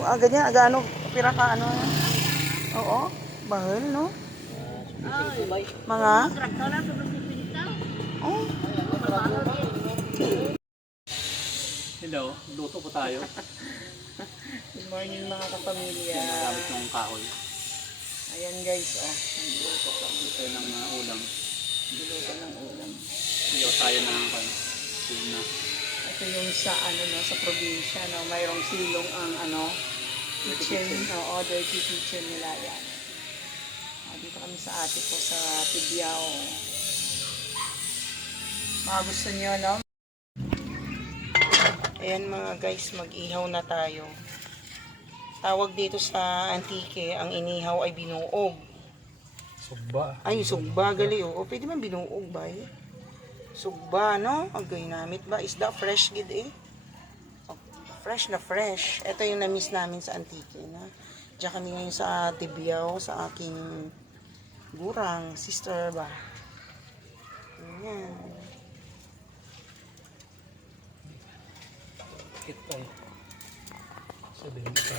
ganyan, ano, pira ka, ano. Oo, bahal, no? Mga? Oh, Hello, luto po tayo. good morning mga kapamilya. Gamit ng kahoy. Ayan guys, oh. Nagluto kami. Ito ng ulam. Niluto ng ulam. Iyo tayo ng tuna. Ito yung sa ano no, sa probinsya no, mayroong silong ang ano, kitchen, o dirty kitchen nila yan. Dito kami sa ate ko sa Tibiao. Mga gusto niyo no? Ayan mga guys, mag-ihaw na tayo. Tawag dito sa Antique, ang inihaw ay binuog. Sugba. Ay, sugba gali o. Pwede man binuog ba eh? Sugba, no? Agay namit ba? Isda fresh gid eh. Fresh na fresh. Ito yung na-miss namin sa Antique. Na? Diyan kami ngayon sa Tibiao, sa aking gurang, sister ba? Ayan. Ito. Sabihin ko.